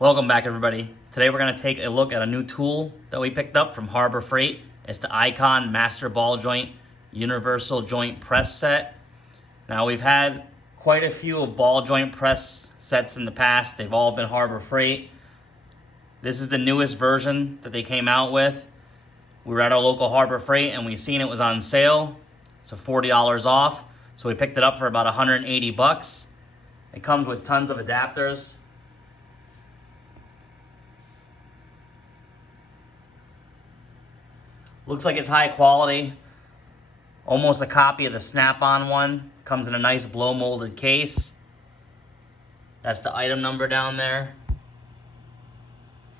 Welcome back, everybody. Today we're going to take a look at a new tool that we picked up from Harbor Freight. It's the Icon Master Ball Joint Universal Joint Press Set. Now, we've had quite a few of ball joint press sets in the past. They've all been Harbor Freight. This is the newest version that they came out with. We were at our local Harbor Freight and we seen it was on sale. So $40 off. So we picked it up for about 180 bucks. It comes with tons of adapters. Looks like it's high quality, almost a copy of the Snap-on one. Comes in a nice blow molded case. That's the item number down there,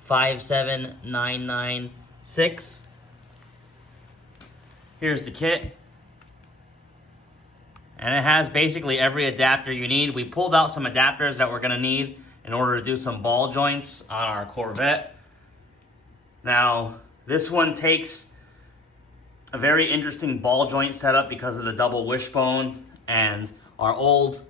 57996. Here's the kit. And it has basically every adapter you need. We pulled out some adapters that we're gonna need in order to do some ball joints on our Corvette. Now, this one takes a very interesting ball joint setup because of the double wishbone, and our old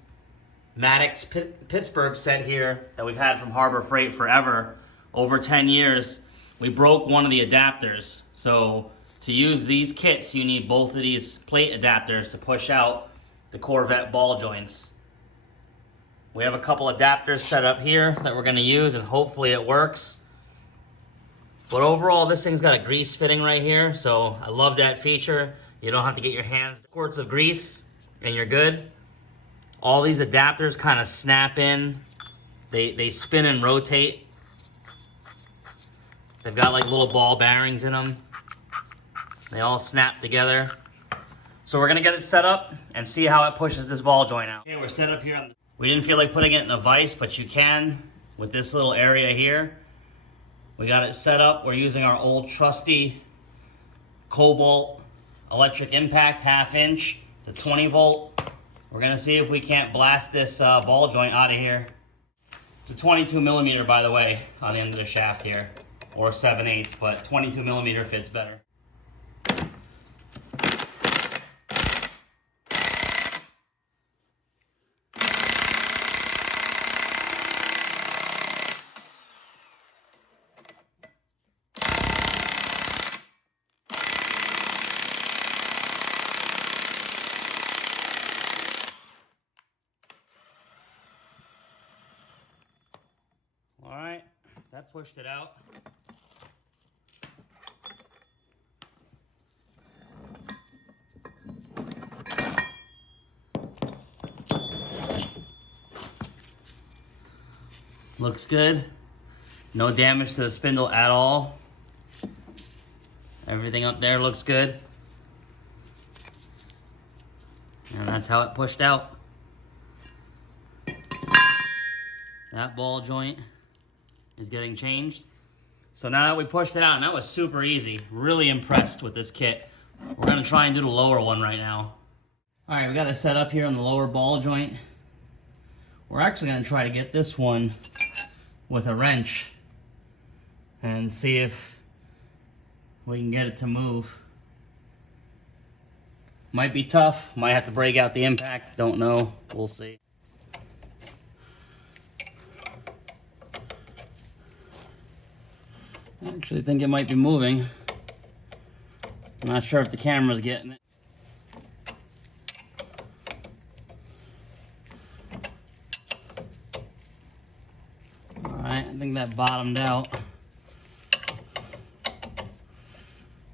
Maddox Pittsburgh set here that we've had from Harbor Freight forever, over 10 years, we broke one of the adapters. So to use these kits, you need both of these plate adapters to push out the Corvette ball joints. We have a couple adapters set up here that we're gonna use, and hopefully it works. But overall, this thing's got a grease fitting right here, so I love that feature. You don't have to get your hands quarts of grease, and you're good. All these adapters kind of snap in. They spin and rotate. They've got like little ball bearings in them. They all snap together. So we're gonna get it set up and see how it pushes this ball joint out. Okay, we're set up here. We didn't feel like putting it in a vise, but you can with this little area here. We got it set up. We're using our old trusty Cobalt electric impact 1/2 inch to 20 volt. We're gonna see if we can't blast this ball joint out of here. It's a 22 millimeter, by the way, on the end of the shaft here, or 7/8, but 22 millimeter fits better. All right, that pushed it out. Looks good. No damage to the spindle at all. Everything up there looks good. And that's how it pushed out. That ball joint is getting changed. So now that we pushed it out, and that was super easy. Really impressed with this kit. We're gonna try and do the lower one right now. All right, we got it set up here on the lower ball joint. We're actually gonna try to get this one with a wrench and see if we can get it to move. Might be tough, might have to break out the impact, don't know, we'll see. I actually think it might be moving. I'm not sure if the camera's getting it. Alright, I think that bottomed out.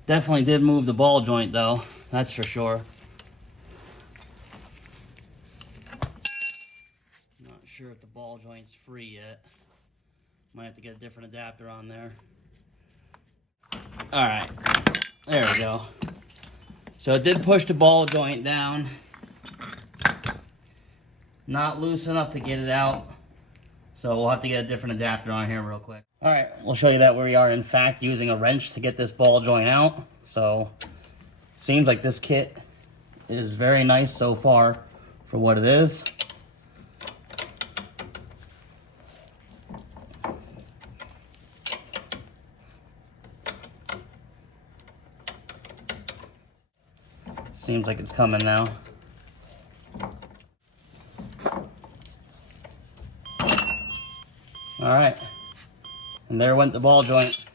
Definitely did move the ball joint though, that's for sure. Not sure if the ball joint's free yet. Might have to get a different adapter on there. All right, there we go. So it did push the ball joint down. Not loose enough to get it out. So we'll have to get a different adapter on here real quick. All right, we'll show you that we are in fact using a wrench to get this ball joint out. So seems like this kit is very nice so far for what it is. Seems like it's coming now. All right, And there went the ball joint.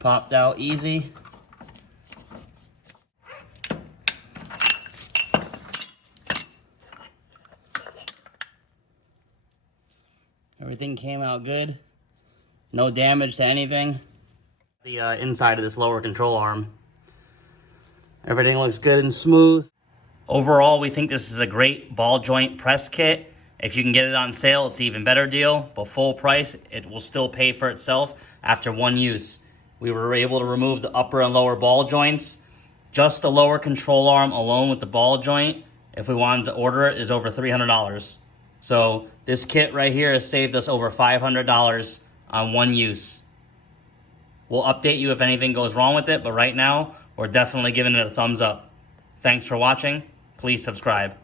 Popped out easy. Everything came out good. No damage to anything. The inside of this lower control arm. Everything looks good and smooth. Overall, we think this is a great ball joint press kit. If you can get it on sale, it's an even better deal. But full price, it will still pay for itself after one use. We were able to remove the upper and lower ball joints. Just the lower control arm alone with the ball joint, if we wanted to order it, is over $300. So this kit right here has saved us over $500 on one use. We'll update you if anything goes wrong with it, but right now, we're definitely giving it a thumbs up. Thanks for watching. Please subscribe.